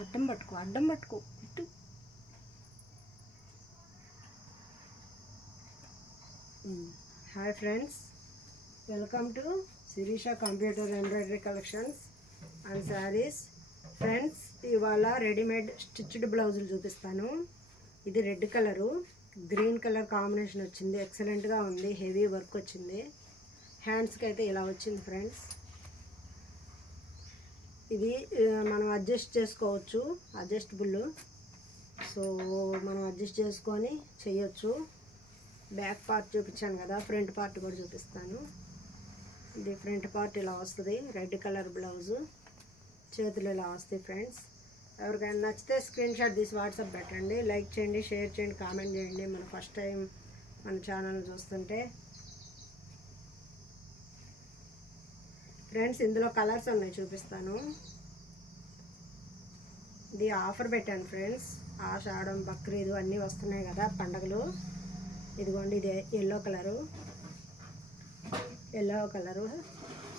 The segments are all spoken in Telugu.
అడ్డం పట్టుకో ఇటు. Hi friends, welcome to Sirisha computer embroidery collections and saris. Friends, ఇవాళ రెడీమేడ్ స్టిచ్డ్ బ్లౌజులు చూపిస్తాను. ఇది red colour, green colour combination వచ్చింది. ఎక్సలెంట్గా ఉంది, హెవీ వర్క్ వచ్చింది. హ్యాండ్స్కి అయితే ఇలా వచ్చింది ఫ్రెండ్స్. ఇది మనం అడ్జస్ట్ చేసుకోవచ్చు, అడ్జస్టబుల్. సో మనం అడ్జస్ట్ చేసుకొని చేయొచ్చు. బ్యాక్ పార్ట్ చూపించాను కదా, ఫ్రంట్ పార్ట్ కూడా చూపిస్తాను. ఇది ఫ్రంట్ పార్ట్ ఇలా వస్తుంది, రెడ్ కలర్ బ్లౌజు, చేతులు ఇలా వస్తాయి ఫ్రెండ్స్. ఎవరికైనా నచ్చితే స్క్రీన్ షాట్ తీసి వాట్సాప్ పెట్టండి. లైక్ చేయండి, షేర్ చేయండి, కామెంట్ చేయండి. మన ఫస్ట్ టైం మన ఛానల్ చూస్తుంటే ఫ్రెండ్స్, ఇందులో కలర్స్ ఉన్నాయి, చూపిస్తాను. ఇది ఆఫర్ పెట్టాను ఫ్రెండ్స్. ఆషాఢం, బక్రీదు అన్నీ వస్తున్నాయి కదా పండగలు. ఇదిగోండి, ఇది ఎల్లో కలరు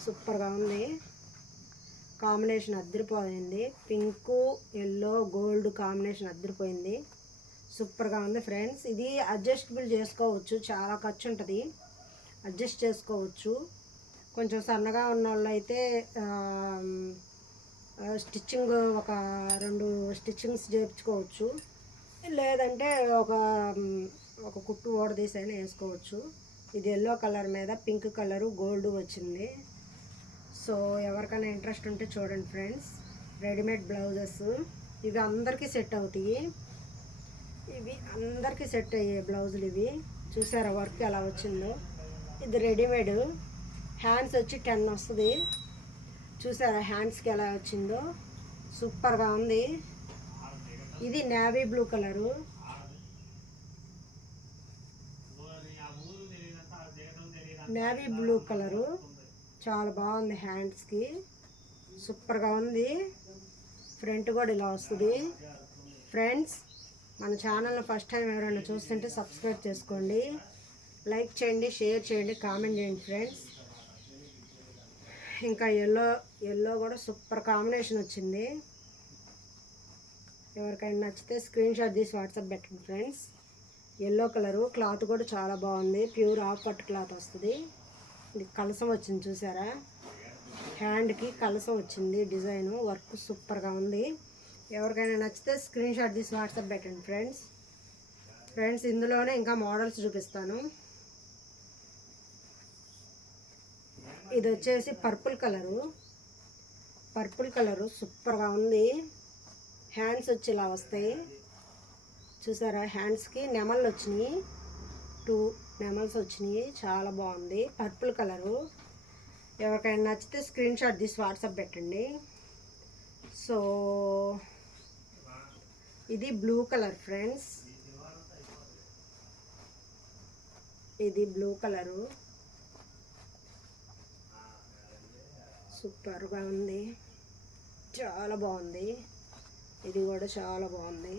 సూపర్గా ఉంది. కాంబినేషన్ అద్దరిపోయింది. పింకు, ఎల్లో, గోల్డ్ కాంబినేషన్ అద్దరిపోయింది. సూపర్గా ఉంది ఫ్రెండ్స్. ఇది అడ్జస్టబుల్ చేసుకోవచ్చు, చాలా ఖర్చు ఉంటుంది, అడ్జస్ట్ చేసుకోవచ్చు. కొంచెం సన్నగా ఉన్న వాళ్ళు అయితే స్టిచ్చింగ్ ఒక 2 స్టిచ్చింగ్స్ చేయించుకోవచ్చు. లేదంటే ఒక కుట్టు ఓడదీసైనా వేసుకోవచ్చు. ఇది ఎల్లో కలర్ మీద పింక్ కలరు గోల్డ్ వచ్చింది. సో ఎవరికైనా ఇంట్రెస్ట్ ఉంటే చూడండి ఫ్రెండ్స్. రెడీమేడ్ బ్లౌజెస్ ఇవి అందరికీ సెట్ అవుతాయి. ఇవి అందరికీ సెట్ అయ్యే బ్లౌజులు ఇవి. చూసారా వర్క్ ఎలా వచ్చిందో. ఇది రెడీమేడ్. హ్యాండ్స్ వచ్చి 10 వస్తుంది. చూసారా హ్యాండ్స్కి ఎలా వచ్చిందో, సూపర్గా ఉంది. ఇది navy blue colour. Navy blue colour చాలా బాగుంది. హ్యాండ్స్కి సూపర్గా ఉంది. ఫ్రంట్ కూడా ఇలా వస్తుంది. ఫ్రెండ్స్, మన ఛానల్ని ఫస్ట్ టైం ఎవరైనా చూస్తుంటే సబ్స్క్రైబ్ చేసుకోండి, లైక్ చేయండి, షేర్ చేయండి, కామెంట్ చేయండి ఫ్రెండ్స్. ఇంకా ఎల్లో కూడా సూపర్ కాంబినేషన్ వచ్చింది. ఎవరికైనా నచ్చితే స్క్రీన్ షాట్ తీసి వాట్సాప్ పెట్టండి ఫ్రెండ్స్. ఎల్లో కలరు క్లాత్ కూడా చాలా బాగుంది, ప్యూర్ ఆఫ్ పట్టు క్లాత్ వస్తుంది. ఇది కలసం వచ్చింది, చూసారా హ్యాండ్కి కలసం వచ్చింది. డిజైను వర్క్ సూపర్గా ఉంది. ఎవరికైనా నచ్చితే స్క్రీన్ షాట్ తీసి వాట్సాప్ పెట్టండి ఫ్రెండ్స్. ఇందులోనే ఇంకా మోడల్స్ చూపిస్తాను. ఇది వచ్చేసి పర్పుల్ కలరు సూపర్గా ఉంది. హ్యాండ్స్ వచ్చి ఇలా వస్తాయి, చూసారా హ్యాండ్స్కి నెమళ్ళు వచ్చినాయి, 2 నెమల్స్ వచ్చినాయి. చాలా బాగుంది పర్పుల్ కలరు. ఎవరికైనా నచ్చితే స్క్రీన్ షాట్ తీసి వాట్సాప్ పెట్టండి. సో ఇది బ్లూ కలర్ ఫ్రెండ్స్. ఇది బ్లూ కలరు సూపర్గా ఉంది, చాలా బాగుంది. ఇది కూడా చాలా బాగుంది.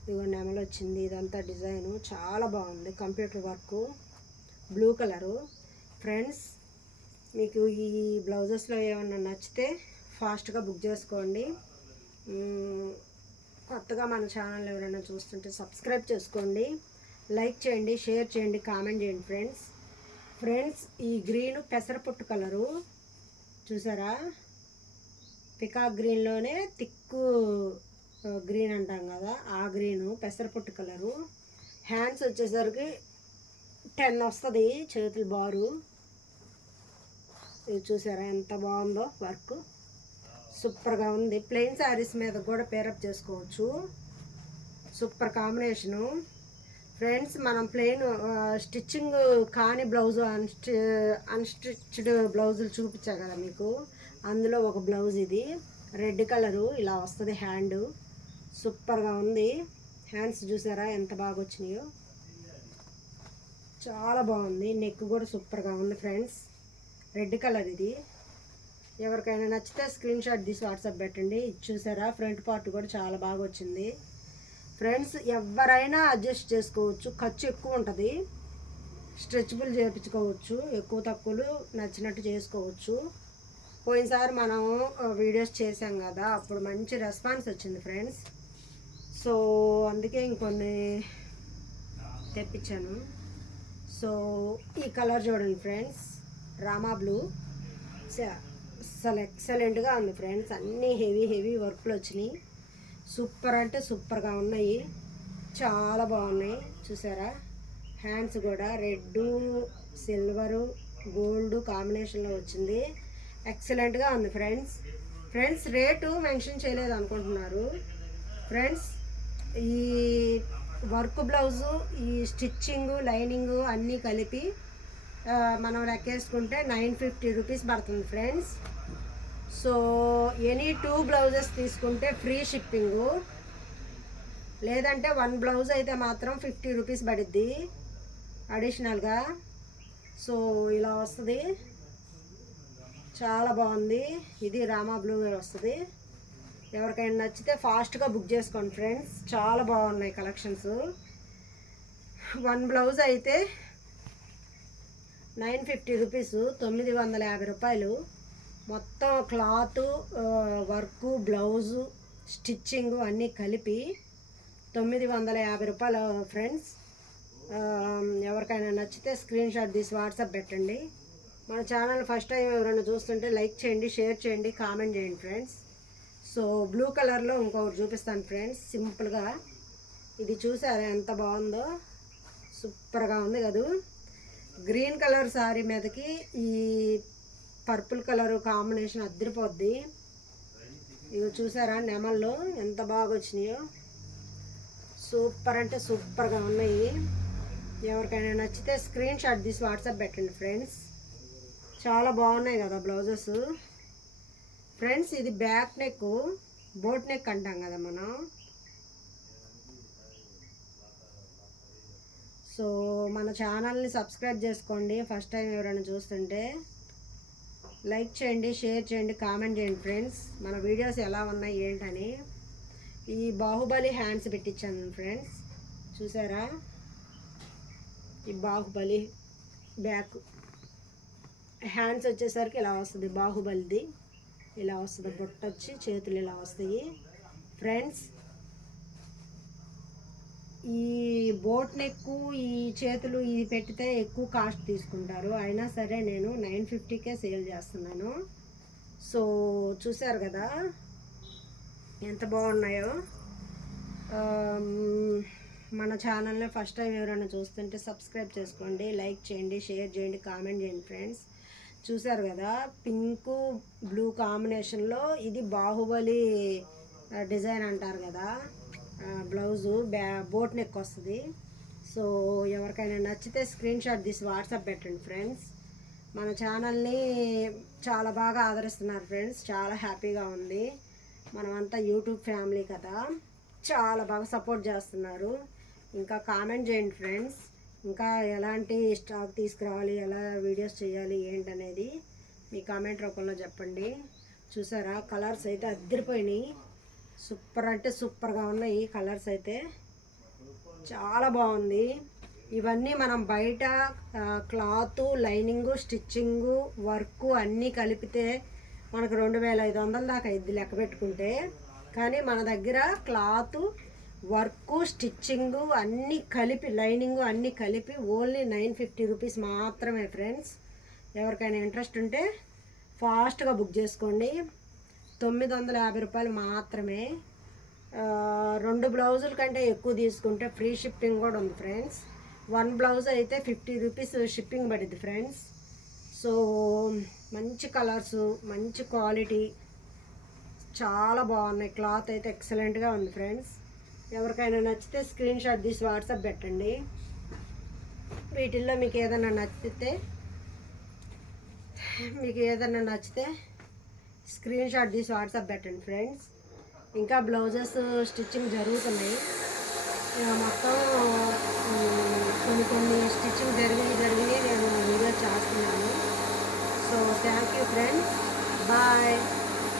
ఇదిగో నెమలు వచ్చింది. ఇదంతా డిజైను చాలా బాగుంది, computer work. Blue colour friends. మీకు ఈ బ్లౌజెస్లో ఏమన్నా నచ్చితే ఫాస్ట్గా బుక్ చేసుకోండి. కొత్తగా మన ఛానల్ ఎవరైనా చూస్తుంటే సబ్స్క్రైబ్ చేసుకోండి, లైక్ చేయండి, షేర్ చేయండి, కామెంట్ చేయండి ఫ్రెండ్స్. ఈ గ్రీను పెసరపొట్టు కలరు చూసారా, పికాక్ గ్రీన్లోనే థిక్కు గ్రీన్ అంటాం కదా, ఆ గ్రీను పెసరపొట్టు కలరు. హ్యాండ్స్ వచ్చేసరికి 10 వస్తుంది, చేతులు బారు. ఇది చూసారా ఎంత బాగుందో వర్క్, సూపర్గా ఉంది. ప్లెయిన్ శారీస్ మీద కూడా పేరప్ చేసుకోవచ్చు, సూపర్ కాంబినేషను ఫ్రెండ్స్. మనం ప్లెయిన్ స్టిచ్చింగ్ కాని బ్లౌజు, అన్స్టిచ్డ్ బ్లౌజులు చూపించా కదా మీకు, అందులో ఒక బ్లౌజ్ ఇది. రెడ్ కలరు ఇలా వస్తుంది హ్యాండ్, సూపర్గా ఉంది. హ్యాండ్స్ చూసారా ఎంత బాగా వచ్చినాయో, చాలా బాగుంది. నెక్ కూడా సూపర్గా ఉంది ఫ్రెండ్స్. రెడ్ కలర్ ఇది. ఎవరికైనా నచ్చితే స్క్రీన్ షాట్ తీసి వాట్సాప్ పెట్టండి. ఇది చూసారా ఫ్రంట్ పార్ట్ కూడా చాలా బాగా వచ్చింది ఫ్రెండ్స్. ఎవరైనా అడ్జస్ట్ చేసుకోవచ్చు, ఖర్చు ఎక్కువ ఉంటుంది, స్ట్రెచబుల్ చేయించుకోవచ్చు, ఎక్కువ తక్కువలు నచ్చినట్టు చేసుకోవచ్చు. పోయినసారి మనం వీడియోస్ చేసాం కదా, అప్పుడు మంచి రెస్పాన్స్ వచ్చింది ఫ్రెండ్స్. సో అందుకే ఇంకొన్ని తెప్పించాను. సో ఈ కలర్ చూడండి ఫ్రెండ్స్, రామా బ్లూ. అసలు ఎక్సలెంట్గా ఉంది ఫ్రెండ్స్. అన్నీ హెవీ వర్క్లు వచ్చినాయి. సూపర్ అంటే సూపర్గా ఉన్నాయి, చాలా బాగున్నాయి. చూసారా, హ్యాండ్స్ కూడా రెడ్, సిల్వరు, గోల్డ్ కాంబినేషన్లో వచ్చింది. ఎక్సలెంట్గా ఉంది ఫ్రెండ్స్. రేటు మెన్షన్ చేయలేదు అనుకుంటున్నారు ఫ్రెండ్స్. ఈ వర్క్ బ్లౌజు, ఈ స్టిచ్చింగు, లైనింగు అన్నీ కలిపి మనం లెక్కేసుకుంటే 950 రూపీస్ పడుతుంది ఫ్రెండ్స్. సో ఎనీ 2 బ్లౌజెస్ తీసుకుంటే ఫ్రీ షిప్పింగు, లేదంటే 1 బ్లౌజ్ అయితే మాత్రం 50 రూపీస్ పడుద్ది అడిషనల్గా. సో ఇలా వస్తుంది, చాలా బాగుంది. ఇది రామా బ్లూ వస్తుంది. ఎవరికైనా నచ్చితే ఫాస్ట్గా బుక్ చేసుకోండి ఫ్రెండ్స్, చాలా బాగున్నాయి కలెక్షన్స్. 1 బ్లౌజ్ అయితే 950 రూపీస్, 950 రూపాయలు. మొత్తం క్లాత్, వర్కు, బ్లౌజు, స్టిచ్చింగు అన్నీ కలిపి 950 రూపాయలు ఫ్రెండ్స్. ఎవరికైనా నచ్చితే స్క్రీన్ షాట్ తీసి వాట్సాప్ పెట్టండి. మన ఛానల్ ఫస్ట్ టైం ఎవరైనా చూస్తుంటే లైక్ చేయండి, షేర్ చేయండి, కామెంట్ చేయండి ఫ్రెండ్స్. సో బ్లూ కలర్లో ఇంకొకటి చూపిస్తాను ఫ్రెండ్స్, సింపుల్గా. ఇది చూసారా ఎంత బాగుందో, సూపర్గా ఉంది కదా. గ్రీన్ కలర్ శారీ మీదకి ఈ పర్పుల్ కలరు కాంబినేషన్ అద్దరిపోద్ది. ఇవి చూసారా నెమల్లో ఎంత బాగా వచ్చినాయో, సూపర్ అంటే సూపర్గా ఉన్నాయి. ఎవరికైనా నచ్చితే స్క్రీన్ షాట్ తీసి వాట్సాప్ పెట్టండి ఫ్రెండ్స్. చాలా బాగున్నాయి కదా బ్లౌజెస్ ఫ్రెండ్స్. ఇది బ్యాక్ నెక్, బోట్ నెక్ అంటాం కదా మనం. సో మన ఛానల్ని సబ్స్క్రైబ్ చేసుకోండి. ఫస్ట్ టైం ఎవరైనా చూస్తుంటే లైక్ చేయండి, షేర్ చేయండి, కామెంట్ చేయండి ఫ్రెండ్స్. మన వీడియోస్ ఎలా ఉన్నాయి ఏంటని. ఈ బాహుబలి హ్యాండ్స్ పెట్టించాను ఫ్రెండ్స్, చూసారా. ఈ బాహుబలి బ్యాక్ హ్యాండ్స్ వచ్చేసరికి ఇలా వస్తుంది, బాహుబలిది ఇలా వస్తుంది. బొట్ట వచ్చి చేతులు ఇలా వస్తాయి ఫ్రెండ్స్. ఈ బోట్ నెక్, ఈ చేతులు ఇది పెట్టితే ఎక్కువ కాస్ట్ తీసుకుంటారు. అయినా సరే నేను 950కే సేల్ చేస్తున్నాను. సో చూసారు కదా ఎంత బాగున్నాయో. మన ఛానల్ని ఫస్ట్ టైం ఎవరైనా చూస్తుంటే సబ్స్క్రైబ్ చేసుకోండి, లైక్ చేయండి, షేర్ చేయండి, కామెంట్ చేయండి ఫ్రెండ్స్. చూసారు కదా, పింకు బ్లూ కాంబినేషన్లో ఇది బాహుబలి డిజైన్ అంటారు కదా. బ్లౌజు బోట్ నెక్ వస్తుంది. సో ఎవరికైనా నచ్చితే స్క్రీన్ షాట్ తీసి వాట్సాప్ పెట్టండి ఫ్రెండ్స్. మన ఛానల్ని చాలా బాగా ఆదరిస్తున్నారు ఫ్రెండ్స్, చాలా హ్యాపీగా ఉంది. మనమంతా యూట్యూబ్ ఫ్యామిలీ కదా, చాలా బాగా సపోర్ట్ చేస్తున్నారు. ఇంకా కామెంట్ చేయండి ఫ్రెండ్స్, ఇంకా ఎలాంటి స్టాక్ తీసుకురావాలి, ఎలా వీడియోస్ చేయాలి ఏంటనేది మీ కామెంట్ రూపంలో చెప్పండి. చూసారా కలర్స్ అయితే అద్దరిపోయినాయి, సూపర్ అంటే సూపర్గా ఉన్నాయి. కలర్స్ అయితే చాలా బాగుంది. ఇవన్నీ మనం బయట క్లాత్, లైనింగు, స్టిచ్చింగు, వర్క్ అన్నీ కలిపితే మనకు 2500 దాకా అయింది లెక్క పెట్టుకుంటే. కానీ మన దగ్గర క్లాత్, వర్క్, స్టిచ్చింగు అన్నీ కలిపి, లైనింగు అన్నీ కలిపి ఓన్లీ 950 రూపీస్ మాత్రమే ఫ్రెండ్స్. ఎవరికైనా ఇంట్రెస్ట్ ఉంటే ఫాస్ట్గా బుక్ చేసుకోండి. 950 రూపాయలు మాత్రమే. 2 బ్లౌజుల కంటే ఎక్కువ తీసుకుంటే ఫ్రీ షిప్పింగ్ కూడా ఉంది ఫ్రెండ్స్. 1 బ్లౌజ్ అయితే 50 రూపీస్ షిప్పింగ్ పడుద్ది ఫ్రెండ్స్. సో మంచి కలర్స్, మంచి క్వాలిటీ, చాలా బాగున్నాయి. క్లాత్ అయితే ఎక్సలెంట్గా ఉంది ఫ్రెండ్స్. ఎవరికైనా నచ్చితే స్క్రీన్ షాట్ తీసి వాట్సాప్ పెట్టండి. వీటిల్లో మీకు ఏదైనా నచ్చితే స్క్రీన్ షాట్ తీసి వాట్సాప్ పెట్టండి ఫ్రెండ్స్. ఇంకా బ్లౌజెస్ స్టిచ్చింగ్ జరుగుతున్నాయి. మొత్తం కొన్ని స్టిచ్చింగ్ జరిగి నేను వీడియో చేస్తున్నాను. So thank you friends, bye.